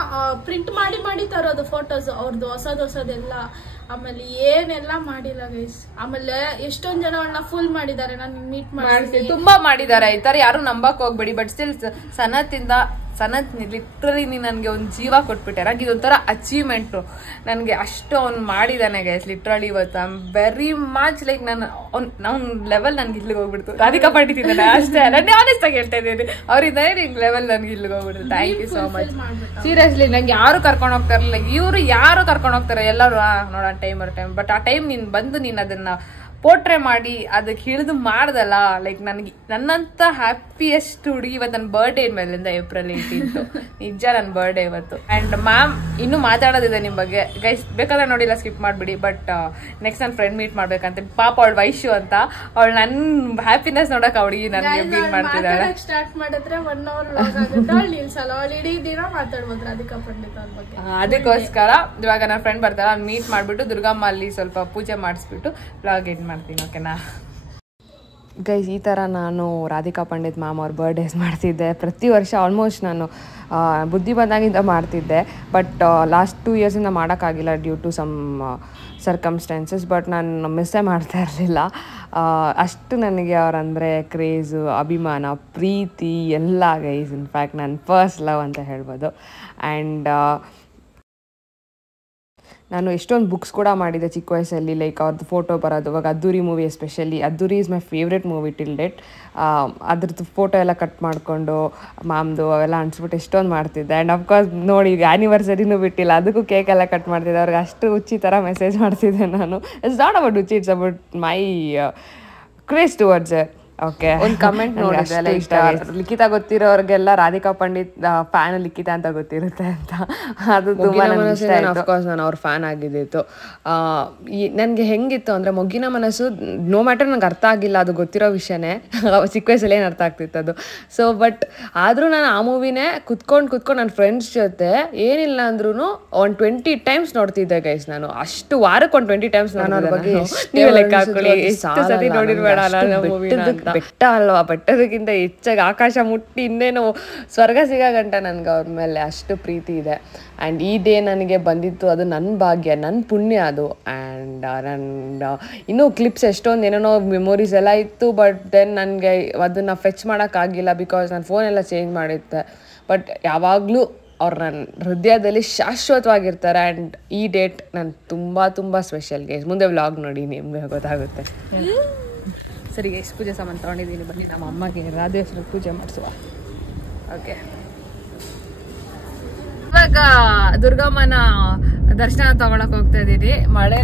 ಪ್ರಿಂಟ್ ಮಾಡಿ ತರೋದು ಫೋಟೋಸ್ ಅವ್ರದ್ದು ಹೊಸದೆಲ್ಲ ಆಮೇಲೆ ಏನೆಲ್ಲ ಮಾಡಿಲ್ಲ ಗೈಸ್ ಆಮೇಲೆ ಎಷ್ಟೊಂದ್ ಜನ ಅವಳನ್ನ ಫುಲ್ ಮಾಡಿದ್ದಾರೆ ನಾನು ಮೀಟ್ ಮಾಡ್ತೀನಿ ತುಂಬಾ ಮಾಡಿದ್ದಾರೆ ಈ ತರ ಯಾರು ನಂಬಕ್ ಹೋಗ್ಬೇಡಿ ಬಟ್ ಸ್ಟಿಲ್ ಸನತ್ ಲಿಟ್ರಲಿ ನನ್ಗೆ ಒಂದು ಜೀವ ಕೊಟ್ಬಿಟ್ಟೆ ನಂಗೆ ಇದೊಂಥರ ಅಚೀವ್ಮೆಂಟ್ ನನ್ಗೆ ಅಷ್ಟು ಅವ್ನು ಮಾಡಿದಾನೆ ಗೈಸ್ ಲಿಟ್ರಲಿ ಇವತ್ತು I am very much like ಅವ್ನ ಲೆವೆಲ್ ನನ್ಗೆ ಇಲ್ಲಿಗೆ ಹೋಗ್ಬಿಡ್ತು ರಾಧಿಕಾ ಪಂಡಿತ್ ಇದ್ದಾನೆ ಅಷ್ಟೇ ನಾನು ಆನೆಸ್ಟ್ ಆಗಿ ಹೇಳ್ತಾ ಇದ್ದೀನಿ ಅವ್ರಿದ್ದಾರೆ ನಿಂಗೆ ಲೆವೆಲ್ ನನ್ಗೆ ಇಲ್ಲಿಗೆ ಹೋಗ್ಬಿಡ್ತು thank you so much seriously ನಂಗೆ ಯಾರು ಕರ್ಕೊಂಡು ಹೋಗ್ತಾರಲ್ಲ ಇವರು ಯಾರು ಕರ್ಕೊಂಡು ಹೋಗ್ತಾರೆ ಎಲ್ಲರೂ ನೋಡೋಣ ಟೈಮ್ ಬಟ್ ಆ ಟೈಮ್ ನೀನ್ ಬಂದು ನೀನ್ ಅದನ್ನ ಪೋರ್ಟ್ರೇ ಮಾಡಿ ಅದಕ್ಕೆ ಹಿಡಿದು ಮಾಡ್ದಲ್ಲ ಲೈಕ್ ನನಗೆ ನನ್ನಂತ ಹ್ಯಾಪಿಯೆಸ್ಟ್ ಹುಡುಗಿ ಇವತ್ತು ನನ್ನ ಬರ್ಡೇ ಮೇಲಿಂದ April 18 ನಿಜ ನನ್ನ ಬರ್ಡೇ ಇವತ್ತು ಅಂಡ್ ಮ್ಯಾಮ್ ಇನ್ನೂ ಮಾತಾಡೋದಿದೆ ನಿಮ್ಮ ಬಗ್ಗೆ ಗೈಸ್ ಬೇಕಾದ್ರೆ ನೋಡಿಲ್ಲ ಸ್ಕಿಪ್ ಮಾಡ್ಬಿಡಿ ಬಟ್ ನೆಕ್ಸ್ಟ್ ನನ್ನ ಫ್ರೆಂಡ್ ಮೀಟ್ ಮಾಡ್ಬೇಕಂತ ಪಾಪ ಅವಳು ವೈಶು ಅಂತ ಅವಳು ನನ್ನ ಹ್ಯಾಪಿನೆಸ್ ನೋಡಕ್ ಹುಡುಗಿ ನನಗೆ ಬೀಟ್ ಮಾಡ್ತಿದ್ದಾಳೆ ಸ್ಟಾರ್ಟ್ ಮಾಡಿದ್ರೆ 1 hour ಲಾಗ್ ಆಗುತ್ತೆ ಅವಳು ನಿಲ್ಸಲ್ಲ ಅವಳು ಇಡೀ ದಿನ ಮಾತಾಡ್ಬೋದು ರಾಧಿಕಾ ಪಂಡಿತ್ ಅವ್ರ ಬಗ್ಗೆ ಅದಕ್ಕೋಸ್ಕರ ಇವಾಗ ನನ್ನ ಫ್ರೆಂಡ್ ಬರ್ತಾರ ಅವ್ನು ಮೀಟ್ ಮಾಡ್ಬಿಟ್ಟು ದುರ್ಗಮ್ಮ ಅಲ್ಲಿ ಸ್ವಲ್ಪ ಪೂಜೆ ಮಾಡಿಸ್ಬಿಟ್ಟು ಬ್ಲಾಗ್ ಎಂಡ್ ಮಾಡ್ತೀನಿ ಓಕೆನಾ ಗೈಸ್ ಈ ಥರ ನಾನು ರಾಧಿಕಾ ಪಂಡಿತ್ ಮ್ಯಾಮ್ ಅವ್ರ ಬರ್ಡೇಸ್ ಮಾಡ್ತಿದ್ದೆ ಪ್ರತಿ ವರ್ಷ ಆಲ್ಮೋಸ್ಟ್ ನಾನು ಬುದ್ಧಿ ಬಂದಾಗಿಂದ ಮಾಡ್ತಿದ್ದೆ ಬಟ್ ಲಾಸ್ಟ್ 2 yearsಯಿಂದ ಮಾಡೋಕ್ಕಾಗಿಲ್ಲ due to some circumstances but ನಾನು ಮಿಸ್ಸೇ ಮಾಡ್ತಾ ಇರಲಿಲ್ಲ ಅಷ್ಟು ನನಗೆ ಅವರಂದರೆ ಕ್ರೇಜು ಅಭಿಮಾನ ಪ್ರೀತಿ ಎಲ್ಲ ಗೈಸ್ ಇನ್ಫ್ಯಾಕ್ಟ್ ನನ್ನ ಫಸ್ಟ್ ಲವ್ ಅಂತ ಹೇಳ್ಬೋದು ಆ್ಯಂಡ್ ನಾನು ಎಷ್ಟೊಂದು ಬುಕ್ಸ್ ಕೂಡ ಮಾಡಿದ್ದೆ ಚಿಕ್ಕ ವಯಸ್ಸಲ್ಲಿ ಲೈಕ್ ಅವ್ರದ್ದು ಫೋಟೋ ಬರೋದು ಇವಾಗ ಅದ್ದೂರಿ ಮೂವಿ ಎಸ್ಪೆಷಲಿ ಅದ್ದೂರಿ is my favourite movie till date ಅದ್ರದ್ದು ಫೋಟೋ ಎಲ್ಲ ಕಟ್ ಮಾಡಿಕೊಂಡು ಮ್ಯಾಮ್ದು ಅವೆಲ್ಲ ಅನ್ಸ್ಬಿಟ್ಟು ಎಷ್ಟೊಂದು ಮಾಡ್ತಿದ್ದೆ ಆ್ಯಂಡ್ ಅಫ್ಕೋರ್ಸ್ ನೋಡಿ ಈಗ ಆ್ಯನಿವರ್ಸರಿನೂ ಬಿಟ್ಟಿಲ್ಲ ಅದಕ್ಕೂ ಕೇಕೆಲ್ಲ ಕಟ್ ಮಾಡ್ತಿದ್ದೆ ಅವ್ರಿಗೆ ಅಷ್ಟು ಹುಚ್ಚಿ ಥರ ಮೆಸೇಜ್ ಮಾಡ್ತಿದ್ದೆ ನಾನು ಇಟ್ಸ್ ನಾಟ್ ಅಬೌಟ್ ಹುಚ್ಚಿ it's about my craze towards okay ಒಂದು ಕಮೆಂಟ್ ನೋಡಿದ್ರೆ ಇಷ್ಟ ಲಿಖಿತ ಗೊತ್ತಿರೋರಿಗೆಲ್ಲ ರಾಧಿಕಾ ಪಂಡಿತ್ ಫ್ಯಾನ್ ಲಿಖಿತ ಅಂತ ಗೊತ್ತಿರುತ್ತೆ ಅಂತ ಅದು ತುಂಬ ಇಷ್ಟ ಆಯಿತು ಅಫ್ಕೋರ್ಸ್ ನಾನು ಅವ್ರ ಫ್ಯಾನ್ ಆಗಿದ್ದಿತ್ತು ನನಗೆ ಹೆಂಗಿತ್ತು ಅಂದರೆ ಮೊಗ್ಗಿನ ಮನಸ್ಸು ನೋ ಮ್ಯಾಟರ್ ನಂಗೆ ಅರ್ಥ ಆಗಿಲ್ಲ ಅದು ಗೊತ್ತಿರೋ ವಿಷಯನೇ ಚಿಕ್ಕ ವಯಸ್ಸಲ್ಲಿ ಏನು ಅರ್ಥ ಆಗ್ತಿತ್ತು ಅದು ಸೊ ಬಟ್ ಆದರೂ ನಾನು ಆ ಮೂವಿನೇ ಕುತ್ಕೊಂಡು ನನ್ನ ಫ್ರೆಂಡ್ಸ್ ಜೊತೆ ಏನಿಲ್ಲ ಅಂದ್ರೂ ಒಂದು 20 times ನೋಡ್ತಿದ್ದೆ ಗೈಸ್ ನಾನು ಅಷ್ಟು ವಾರಕ್ಕೆ ಒಂದು 20 times ನಾನು ಅದ್ರ ಬಗ್ಗೆ ನೀವು ಲೆಕ್ಕ ಹಾಕೊಳ್ಳಿ ಎಷ್ಟು ಸತಿ ನೋಡಿರ್ಬೇಡ ಬೆಟ್ಟ ಅಲ್ವಾ ಬೆಟ್ಟದಕ್ಕಿಂತ ಹೆಚ್ಚಾಗಿ ಆಕಾಶ ಮುಟ್ಟಿ ಇನ್ನೇನು ಸ್ವರ್ಗ ಸಿಗೋ ಗಂಟ ನನಗೆ ಅವ್ರ ಮೇಲೆ ಅಷ್ಟು ಪ್ರೀತಿ ಇದೆ ಆ್ಯಂಡ್ ಈ ಡೇ ನನಗೆ ಬಂದಿತ್ತು ಅದು ನನ್ನ ಭಾಗ್ಯ ನನ್ನ ಪುಣ್ಯ ಅದು ಆ್ಯಂಡ್ ಇನ್ನೂ ಕ್ಲಿಪ್ಸ್ ಎಷ್ಟೊಂದು ಏನೇನೋ ಮೆಮೊರೀಸ್ ಎಲ್ಲ ಇತ್ತು ಬಟ್ ದೆನ್ ನನಗೆ ಅದನ್ನು ಫೆಚ್ ಮಾಡೋಕ್ಕಾಗಿಲ್ಲ ಬಿಕಾಸ್ ನಾನು ಫೋನೆಲ್ಲ ಚೇಂಜ್ ಮಾಡಿದ್ದೆ ಬಟ್ ಯಾವಾಗಲೂ ಅವ್ರು ನನ್ನ ಹೃದಯದಲ್ಲಿ ಶಾಶ್ವತವಾಗಿರ್ತಾರೆ ಆ್ಯಂಡ್ ಈ ಡೇಟ್ ನಾನು ತುಂಬ ಸ್ಪೆಷಲ್ ಗೈಸ್ ಮುಂದೆ ವ್ಲಾಗ್ ನೋಡಿ ನಿಮಗೆ ಗೊತ್ತಾಗುತ್ತೆ ಸರಿ ಗೈಸ್ ಪೂಜೆ ಸಾಮಾನು ತೊಗೊಂಡಿದ್ದೀನಿ ಬನ್ನಿ ನಮ್ಮ ಅಮ್ಮಗೆ ರಾಧೇಶ್ವರ ಪೂಜೆ ಮಾಡಿಸುವ ಓಕೆ ಇವಾಗ ದುರ್ಗಮ್ಮನ ದರ್ಶನ ತಗೊಳಕ್ ಹೋಗ್ತಾ ಇದೀನಿ ಮಳೆ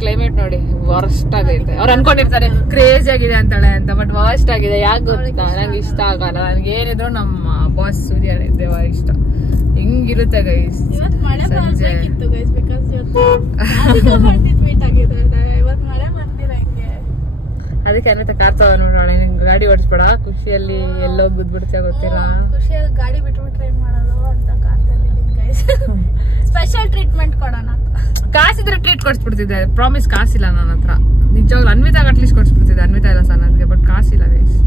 ಕ್ಲೈಮೇಟ್ ನೋಡಿ ವರ್ಸ್ಟ್ ಆಗೈತೆ ಅವ್ರು ಅನ್ಕೊಂಡಿರ್ತಾರೆ ಕ್ರೇಜಿ ಆಗಿದೆ ಅಂತಾಳೆ ಅಂತ ಬಟ್ ವರ್ಸ್ಟ್ ಆಗಿದೆ ಯಾಕೆ ಗೊತ್ತಾ ನಂಗೆ ಇಷ್ಟ ಆಗಲ್ಲ ನನ್ಗೆ ಏನಿದ್ರು ನಮ್ಮ ಬಾಸ್ ಸೂರ್ಯ ದೇವ ಇಷ್ಟ ಹಿಂಗಿರುತ್ತೆ ಗೈಸ್ ಸಂಜೆ ಅದಕ್ಕೆ ಅನ್ವಿತ ಕಾರ್ ತಗೋ ನೋಡೋಣ ನಿಂಗೆ ಗಾಡಿ ಓಡಿಸ್ಬೇಡ ಖುಷಿಯಲ್ಲಿ ಎಲ್ಲೋ ಗುದ್ಬಿಡ್ತೇ ಗೊತ್ತಿಲ್ಲ ಖುಷಿಯಲ್ಲಿ ಗಾಡಿ ಬಿಟ್ಬಿಟ್ರೆ ಏನ್ ಮಾಡೋದು ಅಂತ ಕಾರ್ದಲ್ಲಿ ಗೈಸ್ ಸ್ಪೆಷಲ್ ಟ್ರೀಟ್ಮೆಂಟ್ ಕೊಡೋಣ ಕಾಸಿದ್ರೆ ಟ್ರೀಟ್ ಕೊಡಿಸ್ಬಿಡ್ತಿದ್ದೆ ಪ್ರಾಮಿಸ್ ಕಾಸಿಲ್ಲ ನನ್ನ ಹತ್ರ ನಿಜವಾಗ್ಲೂ ಅನ್ವಿತಾಗ ಅಟ್ಲೀಸ್ಟ್ ಕೊಡಿಸ್ಬಿಡ್ತಿದ್ದೆ ಅನ್ವಿತಾ ಇಲ್ಲ ಸರ್ ನನಗೆ ಬಟ್ ಕಾಸಿಲ್ಲ ಗೈಸ್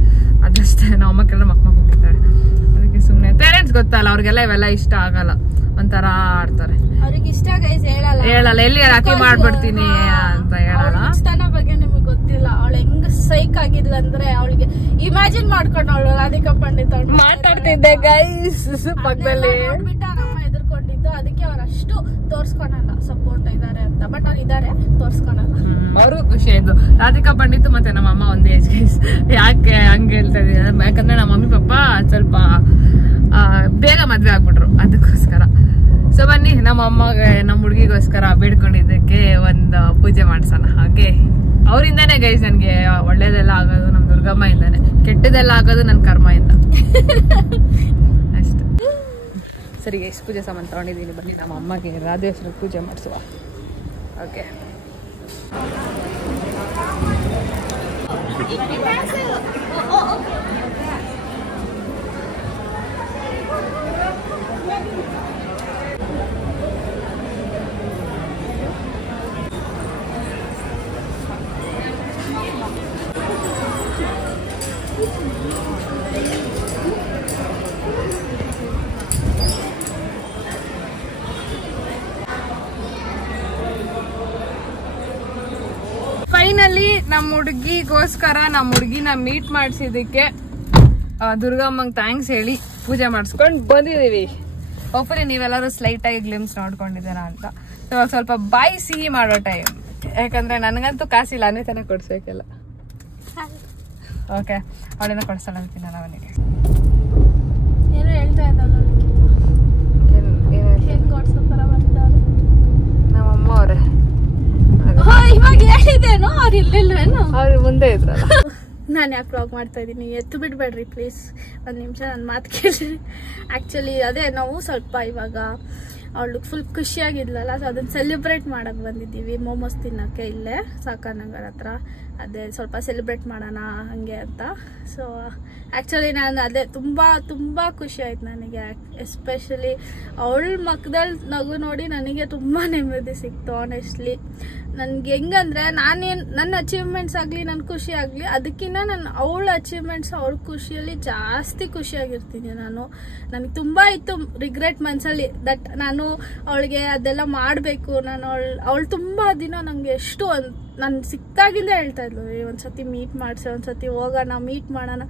ಅದಷ್ಟೇ ನಾವು ಅಮ್ಮಕ್ಕೆಲ್ಲ ಮಕ್ಕಳು ಹೋಗಿದ್ದಾರೆ ಅದಕ್ಕೆ ಸುಮ್ಮನೆ ಪೇರೆಂಟ್ಸ್ ಗೊತ್ತಲ್ಲ ಅವ್ರಿಗೆಲ್ಲ ಇವೆಲ್ಲ ಇಷ್ಟ ಆಗಲ್ಲ ಒಂಥರ ಆಡ್ತಾರೆ ಅವ್ರಿಗೆ ಇಷ್ಟ ಗೈಸ್ ಹೇಳಲ್ಲ ಎಲ್ಲಿ ಅತಿ ಮಾಡ್ಬಿಡ್ತೀನಿ ಅಂತ ಹೇಳಲ್ಲ ಇಷ್ಟನ ಬಗ್ಗೆ ನಿಮಗೆ ಗೊತ್ತಿಲ್ಲ ಅವಳು ಹೆಂಗ್ ಸೈಕ್ ಆಗಿದ್ಲ ಅಂದ್ರೆ ಅವಳಿಗೆ ಇಮ್ಯಾಜಿನ್ ಮಾಡ್ಕೊಂಡು ಅವಳು ರಾಧಿಕಾ ಪಂಡಿತ್ ಅವಳು ಮಾತಾಡ್ತಿದ್ದೆ ಗೈಸ್ ಪಕ್ಕದಲ್ಲಿ ನೋಡ್ಬಿಟ್ಟು ನಮ್ಮ ಎದುರ್ಕೊಂಡಿದ್ದು ಅದಕ್ಕೆ ಅವ್ರು ಅಷ್ಟು ತೋರ್ಸ್ಕೊಳಲ್ಲ ಸಪೋರ್ಟ್ ಇದಾರೆ ಅಂತ ಬಟ್ ಅವ್ರು ಇದಾರೆ ತೋರ್ಸ್ಕೊಳಲ್ಲ ಅವ್ರಿಗೂ ಖುಷಿ ಆಯ್ತು ರಾಧಿಕಾ ಪಂಡಿತ್ ಮತ್ತೆ ನಮ್ಮ ಅಮ್ಮ ಒಂದೇ ಏಜ್ ಗೈಸ್ ಯಾಕೆ ಹಂಗೆ ಹೇಳ್ತಾ ಇದ್ದೀನಿ ಯಾಕಂದ್ರೆ ನಮ್ಮ ಮಮ್ಮಿ ಪಪ್ಪ ಸ್ವಲ್ಪ ಬೇಗ ಮದ್ವೆ ಆಗ್ಬಿಟ್ರು ಅದಕ್ಕೋಸ್ಕರ ಸೊ ಬನ್ನಿ ನಮ್ಮ ಅಮ್ಮಗೆ ನಮ್ಮ ಹುಡುಗಿಗೋಸ್ಕರ ಬೇಡ್ಕೊಂಡಿದ್ದಕ್ಕೆ ಒಂದು ಪೂಜೆ ಮಾಡ್ಸೋಣ ಓಕೆ ಅವರಿಂದಾನೇ ಗೈಸ್ ನನಗೆ ಒಳ್ಳೇದೆಲ್ಲ ಆಗೋದು ನಮ್ಮ ದುರ್ಗಮ್ಮಯಿಂದಾನೆ ಕೆಟ್ಟದೆಲ್ಲ ಆಗೋದು ನನ್ನ ಕರ್ಮದಿಂದ ಅಷ್ಟೆ ಸರಿ ಎಷ್ಟು ಪೂಜೆ ಸಾಮಾನು ತೊಗೊಂಡಿದ್ದೀನಿ, ಬನ್ನಿ ನಮ್ಮ ಅಮ್ಮಗೆ ರಾಧೇಶ್ವರ ಪೂಜೆ ಮಾಡಿಸುವ. ಓಕೆ, ಫೈನಲಿ ನಮ್ಮ ಹುಡುಗಿಗೋಸ್ಕರ ನಮ್ಮ ಹುಡುಗಿನ ಮೀಟ್ ಮಾಡಿಸಿದ್ದಕ್ಕೆ ದುರ್ಗಮ್ಮಂಗೆ ಥ್ಯಾಂಕ್ಸ್ ಹೇಳಿ ಪೂಜೆ ಮಾಡಿಸ್ಕೊಂಡು ಬಂದಿದ್ದೀವಿ. ಹೋಪ್ಫುಲಿ ನೀವೆಲ್ಲರೂ ಸ್ಲೈಟಾಗಿ ಗ್ಲಿಮ್ಸ್ ನೋಡ್ಕೊಂಡಿದ್ದೀರಾ ಅಂತ. ಇವಾಗ ಸ್ವಲ್ಪ ಬಾಯಿ ಸಿಹಿ ಮಾಡೋ ಟೈಮ್, ಯಾಕಂದ್ರೆ ನನಗಂತೂ ಕಾಸಿಲ್ಲ, ಅನ್ವಿತಾನೆ ಕೊಡ್ಸ್ಬೇಕಲ್ಲ. ಓಕೆ, ಅವಳೇನೋ ಕೊಡ್ಸಲ್ಲ ಅಂತೀನಿ ನಾನು ಅವನಿಗೆ. ಏನು ಹೇಳ್ತಾ ಇದ್ದಲ್ಲ ಹೆಂಗೆ ಕೊಡ್ಸೋತರ ಬಂದವ್ರೆ ನಮ್ಮಮ್ಮ ಅವ್ರೆ. ಇವಾಗ ಹೇಳಿದ್ದೇನೋ ಅವ್ರು ಇರ್ಲಿಲ್ವೇನೋ, ಅವ್ರು ಮುಂದೆ ಇದ್ರಲ್ಲ. ನಾನು ಯಾಕೆ ವ್ಲಾಗ್ ಮಾಡ್ತಾ ಇದ್ದೀನಿ, ಎತ್ತು ಬಿಡ್ಬೇಡ್ರಿ ಪ್ಲೀಸ್, ಒಂದು ನಿಮಿಷ ನನ್ನ ಮಾತು ಕೇಳಿ. ಆ್ಯಕ್ಚುಲಿ ಅದೇ ನಾವು ಸ್ವಲ್ಪ ಇವಾಗ ಅವಳು ಫುಲ್ ಖುಷಿಯಾಗಿದ್ಲಲ್ಲ, ಸೊ ಅದನ್ನು ಸೆಲೆಬ್ರೇಟ್ ಮಾಡೋಕ್ಕೆ ಬಂದಿದ್ದೀವಿ. ಮೋಮೋಸ್ ತಿನ್ನೋಕ್ಕೆ ಇಲ್ಲೇ ಸಾಕಾನಗರ ಹತ್ರ. ಅದೇ ಸ್ವಲ್ಪ ಸೆಲೆಬ್ರೇಟ್ ಮಾಡೋಣ ಹಾಗೆ ಅಂತ. ಸೊ ಆ್ಯಕ್ಚುಲಿ ನಾನು ಅದೇ ತುಂಬ ಖುಷಿ ಆಯ್ತು ನನಗೆ. ಎಸ್ಪೆಷಲಿ ಅವಳ ಮಕ್ಕದಲ್ಲಿ ನಗು ನೋಡಿ ನನಗೆ ತುಂಬ ನೆಮ್ಮದಿ ಸಿಕ್ತು ಆನೆಸ್ಟ್ಲಿ. ನನಗೆ ಹೆಂಗಂದರೆ ನನ್ನ ಅಚೀವ್ಮೆಂಟ್ಸ್ ಆಗಲಿ ನನ್ನ ಖುಷಿ ಆಗಲಿ ಅದಕ್ಕಿಂತ ನಾನು ಅವಳ ಅಚೀವ್ಮೆಂಟ್ಸ್ ಅವ್ಳ ಖುಷಿಯಲ್ಲಿ ಜಾಸ್ತಿ ಖುಷಿಯಾಗಿರ್ತೀನಿ ನಾನು. ನನಗೆ ತುಂಬ ಇತ್ತು ರಿಗ್ರೆಟ್ ಮನಸ್ಸಲ್ಲಿ ದಟ್ ನಾನು ಅವಳಿಗೆ ಅದೆಲ್ಲ ಮಾಡಬೇಕು. ನಾನು ಅವಳು ತುಂಬ ದಿನ ನನಗೆ ಎಷ್ಟು ನಾನು ಸಿಕ್ತಾಗಿಂದ ಹೇಳ್ತಾ ಇದ್ಲು, ಒಂದ್ಸತಿ ಮೀಟ್ ಮಾಡಿಸಿ, ಒಂದ್ಸತಿ ಹೋಗೋಣ ಮೀಟ್ ಮಾಡೋಣ,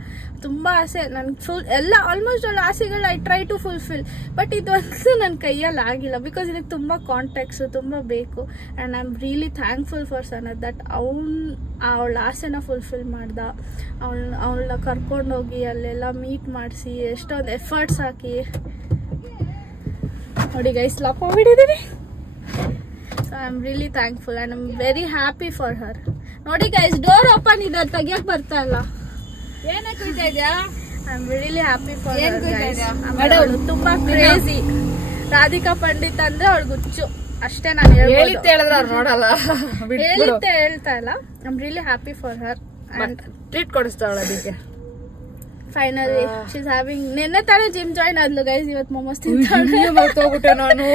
ತುಂಬ ಆಸೆ ನನಗೆ. ಫುಲ್ ಎಲ್ಲ ಆಲ್ಮೋಸ್ಟ್ ಅವಳ ಆಸೆಗಳು I try to fulfil. But ಇದೊಂದು ನನ್ನ ಕೈಯಲ್ಲಿ ಆಗಿಲ್ಲ, ಬಿಕಾಸ್ ಇದಕ್ಕೆ ತುಂಬ ಕಾಂಟ್ಯಾಕ್ಟ್ಸು ತುಂಬ ಬೇಕು. And I am really thankful for Sanath that ಅವಳ ಆಸೆನ ಫುಲ್ಫಿಲ್ ಮಾಡ್ದ. ಅವಳನ್ನ ಕರ್ಕೊಂಡೋಗಿ ಅಲ್ಲೆಲ್ಲ ಮೀಟ್ ಮಾಡಿಸಿ ಎಷ್ಟೊಂದು ಎಫರ್ಟ್ಸ್ ಹಾಕಿ ನೋಡಿ ಗೈಸ್ ಲಾಪ್ ಮಾಡಿದ್ದೀನಿ. So I'm really thankful and I'm very happy for her. ನೋಡಿ guys, ಡೋರ್ ಓಪನ್ ಇದೆ, ತೆಗಿಯಕ್ಕೆ ಬರ್ತಾ ಇಲ್ಲ. ಏನಕ್ಕೆ ಕುಯ್ತಾ ಇದ್ಯಾ? I'm really happy for her guys. ಅವಳು ತುಂಬಾ ಕ್ರೇಜಿ. ರಾಧಿಕಾ ಪಂಡಿತ್ ಅಂದ್ರೆ ಅವಳು ಗುಚ್ಚು ಅಷ್ಟೇ. ನಾನು ಹೇಳಿದ್ದೆ ಹೇಳಿದ್ರೆ ಅವ್ರು ನೋಡಲ್ಲ, ಹೇಳ್ತಾ ಇಲ್ಲ. I'm really happy for her and treat ಕೊಡಿಸ್ತಾವಳ ಅದಕ್ಕೆ. Finally she's having. ನಿನ್ನೆ ತಾನೇ ಜಿಮ್ ಜಾಯಿನ್ ಆದ್ಲು ಗೈಸ್, ಇವತ್ತು ಮೊಮೋಸ್ ತಿಂತಾಳೆ. ಮರ್ತೋಗ್ಬಿಟ್ಟೆ ನಾನು,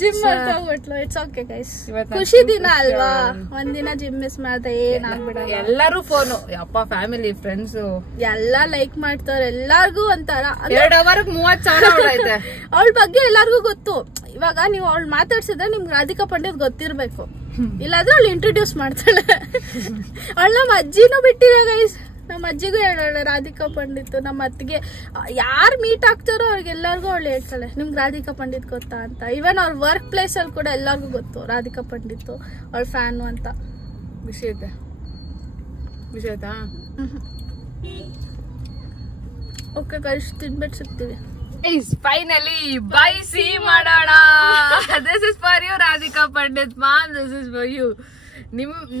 ಜಿಮ್ ಮರ್ತೋಗ್ಬಿಟ್ಲು. ಇಟ್ಸ್ ಓಕೆ ಗೈಸ್, ಖುಷಿ ದಿನ ಅಲ್ವಾ, ಒಂದಿನ ಜಿಮ್ ಮಿಸ್ ಮಾಡ್ದೆ ಏನಾಗ್ಬಿಡಲ್ಲ. ಎಲ್ಲರೂ ಫೋನು, ಯಪ್ಪ ಫ್ಯಾಮಿಲಿ ಫ್ರೆಂಡ್ಸ್ ಎಲ್ಲ ಲೈಕ್ ಮಾಡ್ತಾರೆ, ಎಲ್ಲಾರ್ಗು ಒಂಥರ 2 ಅವರ್ಗೆ 30,000 ಐತೆ. ಅವಳ ಬಗ್ಗೆ ಎಲ್ಲಾರ್ಗು ಗೊತ್ತು. ಇವಾಗ ನೀವು ಅವಳು ಮಾತಾಡ್ಸಿದ್ರೆ ನಿಮ್ಗೆ ರಾಧಿಕಾ ಪಂಡಿತ್ ಗೊತ್ತಿರ್ಬೇಕು, ಇಲ್ಲಾಂದ್ರೆ ಅವಳು ಇಂಟ್ರೊಡ್ಯೂಸ್ ಮಾಡ್ತಾಳೆ. ಅವಳು ನಮ್ಮ ಅಜ್ಜಿನೂ ಬಿಟ್ಟಿದೆ ಗೈಸ್, ನಮ್ಮ ಅಜ್ಜಿಗೂ ಹೇಳೋಳೆ ರಾಧಿಕಾ ಪಂಡಿತ್. ನಮ್ಮ ಅತ್ತಿಗೆ ಯಾರು ಮೀಟ್ ಆಗ್ತಾರೋ ಅವ್ರಿಗೆಲ್ಲರಿಗೂ ಅವಳು ಹೇಳ್ತಾಳೆ ನಿಮ್ಗೆ ರಾಧಿಕಾ ಪಂಡಿತ್ ಗೊತ್ತಾ ಅಂತ. ಈವನ್ ಅವ್ರ ವರ್ಕ್ ಪ್ಲೇಸ್ ಅಲ್ಲಿ ಕೂಡ ಎಲ್ಲರಿಗೂ ಗೊತ್ತು ರಾಧಿಕಾ ಪಂಡಿತ್ ಅವಳ ಫ್ಯಾನು ಅಂತ. ಖುಷಿ ಐತೆ, ಖುಷಿ ಆಯ್ತಾ? ಓಕೆ ಗೈಸ್, ತಿನ್ಬಿಟ್ಟು ಸಿಗ್ತೀವಿ. ಫೈನಲಿ ಬೈ ಸಿ ಮಾಡೋಣ. This is for you Radhika Pandit ma'am, this is for you.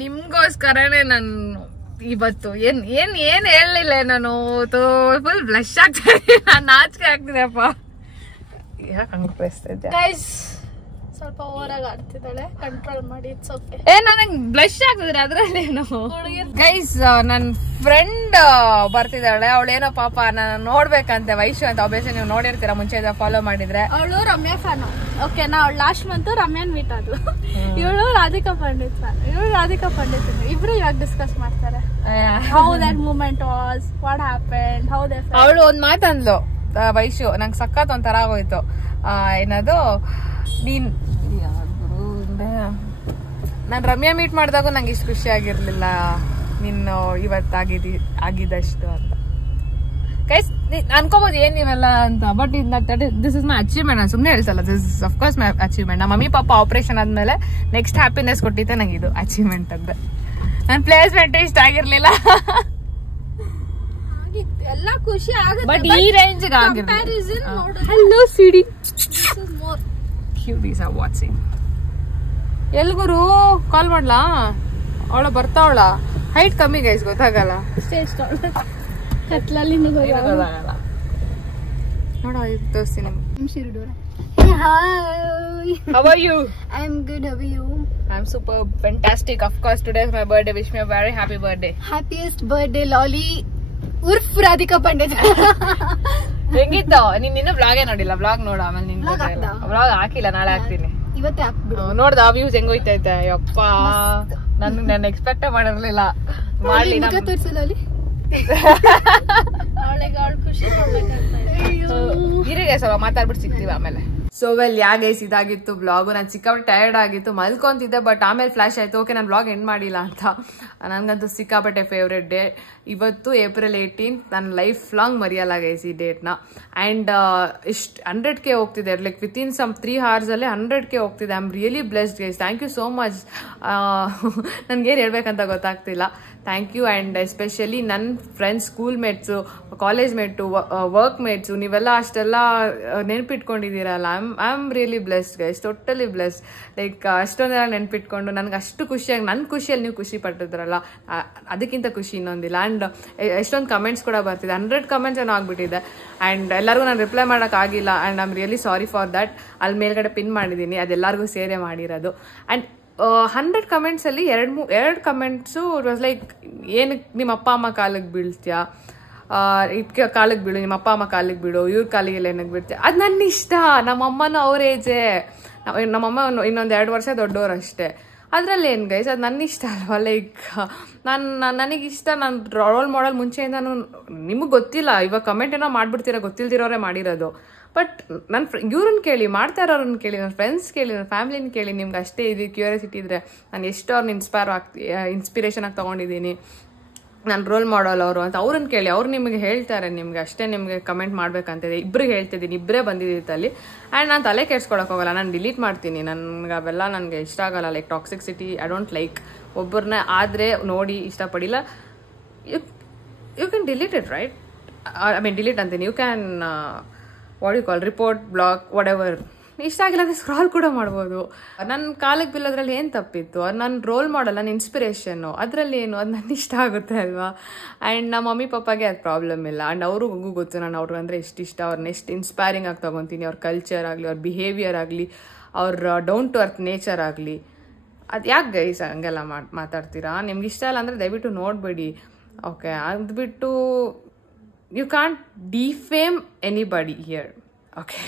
ನಿಮ್ಗೋಸ್ಕರನೇ ನಾನು ಇವತ್ತು ಏನ್ ಹೇಳಲಿಲ್ಲ ನಾನು. ಫುಲ್ ಬ್ಲಶ್ ಆಗ್ತಾ ಇದೆ, ನಾನು ನಾಚಿಕೆ ಆಗ್ತಿದೆಪ್ಪ. ಯಾಕೆ ಹಂಗೆ ಪ್ರಶ್ನೆ ಗೈಸ್ ಸ್ವಲ್ಪ ಓವರಾಗಿ ಆಡ್ತಿದ್ದಾಳೆ, ಕಂಟ್ರೋಲ್ ಮಾಡಿ. It's okay. ನನಗೆ ಬ್ಲಶ್ ಆಗ್ತಿದ್ರೆ ಅದ್ರಲ್ಲೇನು. ಗೈಸ್ ನನ್ನ ಫ್ರೆಂಡ್ ಬರ್ತಿದ್ದಾಳೆ, ಅವಳೇನೋ ಪಾಪ ನಾನು ನೋಡ್ಬೇಕಂತೆ, ವೈಶು ಅಂತ. ಆಬ್ವಿಯಸ್ಲಿ ನೀವು ನೋಡಿರ್ತೀರಾ ಮುಂಚೆ ಫಾಲೋ ಮಾಡಿದ್ರೆ. ಅವಳು ರಮ್ಯಾ ಫ್ಯಾನು. ಓಕೆನಾ, ಅವಳು ಲಾಸ್ಟ್ ಮಂತ್ ರಮ್ಯಾನ್ ಮೀಟ್ ಆದ್ಲು. ಇವಳು ರಾಧಿಕಾ ಪಂಡಿತ್ ಫ್ಯಾನ್, ಇವಳು ರಾಧಿಕಾ ಪಂಡಿತ್. ಇಬ್ರು ಇವಾಗ ಡಿಸ್ಕಸ್ ಮಾಡ್ತಾರೆ how that moment was, what happened, how they. ಅವಳು ಒಂದ್ ಮಾತಂದ್ಲು ವೈಶು, ನಂಗೆ ಸಖತ್ ಒಂಥರ ಆಗೋಯ್ತು. ಏನದು, ನಾನು ರಮ್ಯಾ ಮೀಟ್ ಮಾಡಿದಾಗ ನಂಗೆ ಇಷ್ಟು ಖುಷಿ ಆಗಿರ್ಲಿಲ್ಲ ನೀನು ಇವತ್ತಾಗಿದ್ದಷ್ಟು ಅಂತ. ಗೈಸ್ ಅನ್ಕೋಬಹುದು ಏನ್ ನೀವೆಲ್ಲ ಅಂತ, but this is my achievement. ನಾನು ಸುಮ್ಮನೆ ಹೇಳ್ತಲ್ಲ, this is of course my achievement. ನಮ್ಮ ಮಮ್ಮಿ ಪಾಪ ಆಪರೇಷನ್ ಆದ್ಮೇಲೆ ನೆಕ್ಸ್ಟ್ ಹ್ಯಾಪಿನೆಸ್ ಕೊಟ್ಟಿದ್ದೆ ನಂಗೆ ಇದು ಅಚೀವ್ಮೆಂಟ್ ಅಂತ. ನನ್ನ ಪ್ಲೇಸ್ಮೆಂಟ್ ಇಷ್ಟ ಆಗಿರ್ಲಿಲ್ಲ, ಎಲ್ಲ ಖುಷಿ ಆಗುತ್ತೆ, ಬಟ್ ಈ ರೇಂಜ್ ಆಗಿರ್ಲಿಲ್ಲ. ಹಲೋ ಸಿಡಿ ಕ್ಯೂಟೀಸ್ ಆರ್ ವಾಚಿಂಗ್. ಎಲ್ಗುರು ಕಾಲ್ ಮಾಡ್ಲಾ? ಅವಳ ಬರ್ತಾವಳ, ಹೈಟ್ ಕಮ್ಮಿ ಗೈಸ್, ಗೊತ್ತಾಗಲ್ಲ. ಕತ್ಲಲ್ಲಿ ನೋಡ ತೋರಿಸ್ತೀನಿ Hi. How are you? I'm good. How are you? I'm super fantastic. Of course, today is my birthday. Wish me a very happy birthday. Happiest birthday, Lolly. Urf Radhika Pandit. ಹೆಂಗಿತ್ತು? ನೀನ್ ಇನ್ನು ವ್ಲಾಗೇ ನೋಡಿಲ್ಲ. Vlog ನೋಡು ಆಮೇಲೆ ನಿನ್ vlog ಹಾಕಿಲ್ಲ, ನಾಳೆ ಹಾಕ್ತೀನಿ. ಇವತ್ತೇ ಹಾಕ್ಬಿಡು. ನೋಡ್ದ ವ್ಯೂಸ್ ಹೆಂಗೋಯ್ತೈತೆ? ಯಪ್ಪ, ನಾನು ಎಕ್ಸ್ಪೆಕ್ಟ್ ಮಾಡಿರ್ಲಿಲ್ಲ. ಮಾಡ್ಲಿ ತೋರಿಸು Lolly. ಖುಷಿ ಪಡ್ಬೇಕಂತ ಇರಿಗೆ ಸ್ವಲ್ಪ ಮಾತಾಡ್ಬಿಟ್ಟು ಸಿಗ್ತೀವಿ ಆಮೇಲೆ. ಸೊ ವೆಲ್ ಯಾ ಗೈಸ್, ಇದಾಗಿತ್ತು ಬ್ಲಾಗು. ನಾನು ಸಿಕ್ಕಾಪಟ್ಟೆ ಟಯರ್ಡ್ ಆಗಿತ್ತು, ಮಲ್ಕೊಂತಿದ್ದೆ. ಬಟ್ ಆಮೇಲೆ ಫ್ಲಾಶ್ ಆಯ್ತು, ಓಕೆ ನಾನು ಬ್ಲಾಗ್ ಎಂಡ್ ಮಾಡಿಲ್ಲ ಅಂತ. ನನಗಂತೂ ಸಿಕ್ಕಾಪಟ್ಟೆ ಫೇವ್ರೆಟ್ ಡೇ ಇವತ್ತು, April 18th. ನನ್ನ ಲೈಫ್ ಲಾಂಗ್ ಮರೆಯಲ್ಲ ಗೈಸ್ ಈ ಡೇಟ್ನ. ಆ್ಯಂಡ್ ಇಷ್ಟು 100K ಹೋಗ್ತಿದೆ, ಲೈಕ್ ವಿತಿನ್ ಸಮ್ 3 hours ಅಲ್ಲೇ 100K ಹೋಗ್ತಿದೆ. I am really blessed guys. Thank you so much. ನನಗೇನು ಹೇಳ್ಬೇಕಂತ ಗೊತ್ತಾಗ್ತಿಲ್ಲ. Thank you. ಆ್ಯಂಡ್ ಎಸ್ಪೆಷಲಿ ನನ್ನ friends, school mates, college mate, work mates, ನೀವೆಲ್ಲ ಅಷ್ಟೆಲ್ಲ ನೆನಪಿಟ್ಕೊಂಡಿದ್ದೀರಲ್ಲ. I am really blessed guys, totally blessed. Like ಅಷ್ಟೊಂದೆಲ್ಲ ನೆನಪಿಟ್ಕೊಂಡು ನನಗೆ ಅಷ್ಟು ಖುಷಿಯಾಗಿ, ನನ್ನ ಖುಷಿಯಲ್ಲಿ ನೀವು ಖುಷಿ ಪಟ್ಟಿದ್ರಲ್ಲ, ಅದಕ್ಕಿಂತ ಖುಷಿ ಇನ್ನೊಂದಿಲ್ಲ. ಆ್ಯಂಡ್ ಎಷ್ಟೊಂದು ಕಮೆಂಟ್ಸ್ ಕೂಡ ಬರ್ತಿದೆ, 100 ಕಮೆಂಟ್ಸ್ ಏನೋ ಆಗಿಬಿಟ್ಟಿದೆ. ಆ್ಯಂಡ್ ಎಲ್ಲರಿಗೂ ನಾನು ರಿಪ್ಲೈ ಮಾಡೋಕ್ಕಾಗಿಲ್ಲ. And I am really sorry for that. ಅಲ್ಲಿ ಮೇಲ್ಗಡೆ ಪಿನ್ ಮಾಡಿದ್ದೀನಿ, ಅದೆಲ್ಲರಿಗೂ ಸೇರೇ ಮಾಡಿರೋದು. And 100 ಕಮೆಂಟ್ಸಲ್ಲಿ 2 comments it was like, ಏನಕ್ಕೆ ನಿಮ್ಮ ಅಪ್ಪ ಅಮ್ಮ ಕಾಲಿಗೆ ಬೀಳ್ತೀಯಾ, ಇದಕ್ಕೆ ಕಾಲಿಗೆ ಬೀಳು, ನಿಮ್ಮ ಅಪ್ಪ ಅಮ್ಮ ಕಾಲಿಗೆ ಬೀಳು, ಇವ್ರ ಕಾಲಿಗೆಲ್ಲ ಏನಕ್ಕೆ ಬೀಳ್ತೀಯ. ಅದು ನನ್ನ ಇಷ್ಟ. ನಮ್ಮಮ್ಮನೂ ಅವ್ರ ಏಜೇ, ನಮ್ಮಮ್ಮ ಇನ್ನೊಂದು 2 ವರ್ಷ ದೊಡ್ಡವ್ರು ಅಷ್ಟೇ. ಅದರಲ್ಲಿ ಏನು ಗೈಸ್, ಅದು ನನ್ನ ಇಷ್ಟ ಅಲ್ವಾ. ಲೈಕ್ ನನಗಿಷ್ಟ. ನಾನು ರೋಲ್ ಮಾಡೆಲ್ ಮುಂಚೆಯಿಂದನೂ ನಿಮಗೆ ಗೊತ್ತಿಲ್ಲ, ಇವಾಗ ಕಮೆಂಟ್ ಏನೋ ಮಾಡ್ಬಿಡ್ತೀರ, ಗೊತ್ತಿಲ್ದಿರೋರೇ ಮಾಡಿರೋದು. ಬಟ್ ನನ್ನ ಇವ್ರನ್ನ ಕೇಳಿ, ಮಾಡ್ತಾ ಇರೋರನ್ನ ಕೇಳಿ, ನನ್ನ ಫ್ರೆಂಡ್ಸ್ ಕೇಳಿ, ನನ್ನ ಫ್ಯಾಮಿಲಿನ ಕೇಳಿ. ನಿಮ್ಗೆ ಅಷ್ಟೇ ಇದು ಕ್ಯೂರಿಯಾಸಿಟಿ ಇದ್ದರೆ, ನಾನು ಎಷ್ಟು ಅವ್ರನ್ನ ಇನ್ಸ್ಪಿರೇಷನ್ ಆಗಿ ತೊಗೊಂಡಿದ್ದೀನಿ, ನಾನು ರೋಲ್ ಮಾಡಲ್ ಅವರು ಅಂತ ಅವ್ರನ್ನ ಕೇಳಿ. ಅವ್ರು ನಿಮಗೆ ಹೇಳ್ತಾರೆ, ನಿಮ್ಗೆ ಅಷ್ಟೇ ನಿಮಗೆ ಕಮೆಂಟ್ ಮಾಡ್ಬೇಕಂತಿದೆ. ಇಬ್ಬರಿಗೆ ಹೇಳ್ತಿದ್ದೀನಿ, ಇಬ್ಬರೇ ಬಂದಿದ್ದಿತ್ತು ಅಲ್ಲಿ. ಆ್ಯಂಡ್ ನಾನು ತಲೆ ಕೆಡ್ಸ್ಕೊಳಕ್ಕೆ ಹೋಗಲ್ಲ, ನಾನು ಡಿಲೀಟ್ ಮಾಡ್ತೀನಿ. ನನಗೆ ಅವೆಲ್ಲ ನನಗೆ ಇಷ್ಟ ಆಗಲ್ಲ. Like toxicity I don't like. ಒಬ್ಬರನ್ನ ಆದರೆ ನೋಡಿ ಇಷ್ಟಪಡಿಲ್ಲ, you can delete it, right? I mean delete ಅಂತೀನಿ, you can what you call, report, block, whatever. ಇಷ್ಟ ಆಗಿಲ್ಲ ಅಂದರೆ ಸ್ಕ್ರಾಲ್ ಕೂಡ ಮಾಡ್ಬೋದು. ನನ್ನ ಕಾಲಿಗೆ ಬೀಳೋದ್ರಲ್ಲಿ ಏನು ತಪ್ಪಿತ್ತು? ಅದು ನನ್ನ ರೋಲ್ ಮಾಡಲ್, ನನ್ನ ಇನ್ಸ್ಪಿರೇಷನ್ನು, ಅದರಲ್ಲಿ ಏನು, ಅದು ನನ್ನ ಇಷ್ಟ ಆಗುತ್ತೆ ಅಲ್ವಾ. ಆ್ಯಂಡ್ ನಮ್ಮ ಮಮ್ಮಿ ಪಪ್ಪಾಗೆ ಅದು ಪ್ರಾಬ್ಲಮ್ ಇಲ್ಲ. ಆ್ಯಂಡ್ ಅವ್ರಿಗೂ ಗೊತ್ತು ನಾನು ಅವ್ರಿಗಂದರೆ ಎಷ್ಟು ಇಷ್ಟ, ಅವ್ರನ್ನ ಎಷ್ಟು ಇನ್ಸ್ಪೈರಿಂಗ್ ಆಗಿ ತೊಗೊತೀನಿ. ಅವ್ರ ಕಲ್ಚರ್ ಆಗಲಿ, ಅವ್ರ ಬಿಹೇವಿಯರ್ ಆಗಲಿ, ಅವ್ರ ಡೌನ್ ಟು ಅರ್ತ್ ನೇಚರ್ ಆಗಲಿ. ಅದು ಯಾಕೆ ಗೈಸ್ ಹಂಗೆಲ್ಲ ಮಾತಾಡ್ತೀರಾ? ನಿಮ್ಗೆ ಇಷ್ಟ ಇಲ್ಲ ಅಂದರೆ ದಯವಿಟ್ಟು ನೋಡಬೇಡಿ, ಓಕೆ? ಅದು ಬಿಟ್ಟು you can't defame anybody here, okay?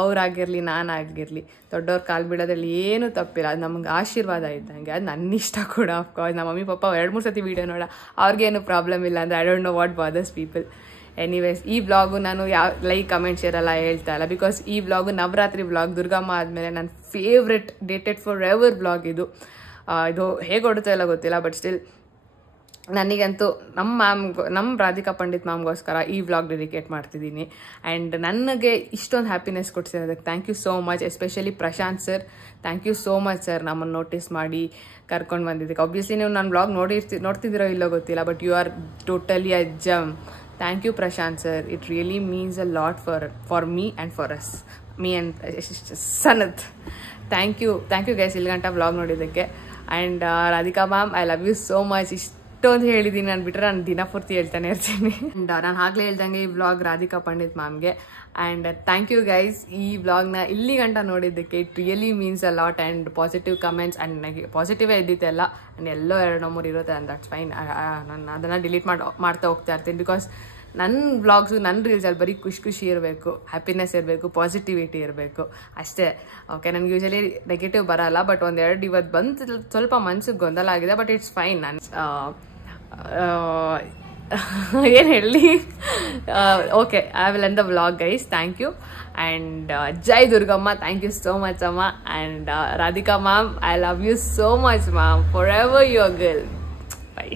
ಅವರಾಗಿರಲಿ, ನಾನಾಗಿರಲಿ, ದೊಡ್ಡವ್ರ ಕಾಲು ಬೀಳೋದ್ರಲ್ಲಿ ಏನೂ ತಪ್ಪಿಲ್ಲ. ಅದು ನಮ್ಗೆ ಆಶೀರ್ವಾದ ಇದ್ದಂಗೆ. ಅದು ನನ್ನ ಇಷ್ಟ ಕೂಡ. ಆಫ್ಕೋರ್ಸ್ ನಮ್ಮ ಮಮ್ಮಿ ಪಪ್ಪ 2-3 ಸತಿ ವೀಡಿಯೋ ನೋಡ, ಅವ್ರಿಗೇನು ಪ್ರಾಬ್ಲಮ್ ಇಲ್ಲ ಅಂದರೆ I don't know what bothers people. Anyways, ಈ ವ್ಲಾಗು ನಾನು ಯಾವ ಲೈಕ್ ಕಮೆಂಟ್ ಶೇರ್ ಎಲ್ಲ ಹೇಳ್ತಾ ಇಲ್ಲ. ಬಿಕಾಸ್ ಈ ವ್ಲಾಗು ನವರಾತ್ರಿ ವ್ಲಾಗ್, ದುರ್ಗಮ್ಮ ಆದಮೇಲೆ ನನ್ನ favourite, dated for ever vlog ಇದು. ಇದು ಹೇಗೆ ಹೊಡುತ್ತೋ ಎಲ್ಲ ಗೊತ್ತಿಲ್ಲ, ಬಟ್ ಸ್ಟಿಲ್ ನನಗಂತೂ ನಮ್ಮ ರಾಧಿಕಾ ಪಂಡಿತ್ ಮ್ಯಾಮ್ಗೋಸ್ಕರ ಈ ವ್ಲಾಗ್ ಡೆಡಿಕೇಟ್ ಮಾಡ್ತಿದ್ದೀನಿ. ಆ್ಯಂಡ್ ನನಗೆ ಇಷ್ಟೊಂದು ಹ್ಯಾಪಿನೆಸ್ ಕೊಡ್ಸಿರೋದಕ್ಕೆ thank you so much. Especially Prashanth sir, thank you so much sir, ನಮ್ಮನ್ನು ನೋಟಿಸ್ ಮಾಡಿ ಕರ್ಕೊಂಡು ಬಂದಿದ್ದಕ್ಕೆ. ಆಬ್ವಿಯಸ್ಲಿ ನೀವು ನನ್ನ ವ್ಲಾಗ್ ನೋಡ್ತಿದ್ದೀರೋ ಇಲ್ಲೋ ಗೊತ್ತಿಲ್ಲ, but you are totally a gem. Thank you Prashanth sir. It really means a lot for me and for us, me and Sanath. Thank you guys ಇಲ್ಲಿ ಗಂಟ ವ್ಲಾಗ್ ನೋಡಿದ್ದಕ್ಕೆ. And Radhika ma'am, I love you so much. ಇಷ್ಟೊಂದು ಹೇಳಿದ್ದೀನಿ, ನಾನು ಬಿಟ್ಟರೆ ನಾನು ದಿನ ಪೂರ್ತಿ ಹೇಳ್ತಾನೆ ಇರ್ತೀನಿ. ಆ್ಯಂಡ್ ನಾನು ಆಗಲೇ ಹೇಳ್ದಂಗೆ ಈ ವ್ಲಾಗ್ ರಾಧಿಕಾ ಪಂಡಿತ್ ಮ್ಯಾಮ್ಗೆ. ಆ್ಯಂಡ್ ಥ್ಯಾಂಕ್ ಯು ಗೈಸ್ ಈ ವ್ಲಾಗ್ನ ಇಲ್ಲಿ ಗಂಟ ನೋಡಿದ್ದಕ್ಕೆ. It really means a lot. And positive comments, and ನನಗೆ ಪಾಸಿಟಿವೇ ಇದ್ದಿತ್ತೆಲ್ಲ. ಆ್ಯಂಡ್ ಎಲ್ಲೋ 2-3 ಇರುತ್ತೆ, ಆ್ಯಂಡ್ ದಟ್ಸ್ ಫೈನ್. ನಾನು ಅದನ್ನು ಡಿಲೀಟ್ ಮಾಡ್ತಾ ಹೋಗ್ತಾ ಇರ್ತೀನಿ. ಬಿಕಾಸ್ ನನ್ನ ವ್ಲಾಗ್ಸು, ನನ್ನ ರೀಲ್ಸಲ್ಲಿ ಬರೀ ಖುಷಿ ಇರಬೇಕು, ಹ್ಯಾಪಿನೆಸ್ ಇರಬೇಕು, ಪಾಸಿಟಿವಿಟಿ ಇರಬೇಕು ಅಷ್ಟೇ, ಓಕೆ? ನನಗೆ ಯೂಶಲಿ ನೆಗೆಟಿವ್ ಬರಲ್ಲ. ಬಟ್ 1-2 ಇವತ್ತು ಬಂದು ಸ್ವಲ್ಪ ಮನ್ಸಿಗೆ ಗೊಂದಲ ಆಗಿದೆ, ಬಟ್ ಇಟ್ಸ್ ಫೈನ್. ನಾನು ಏನು ಹೇಳಿ, okay, I will end the vlog guys. Thank you. And ಜೈ Durgamma, thank you so much ಅಮ್ಮ. And Radhika ma'am, I love you so much ma'am. Forever your girl. By.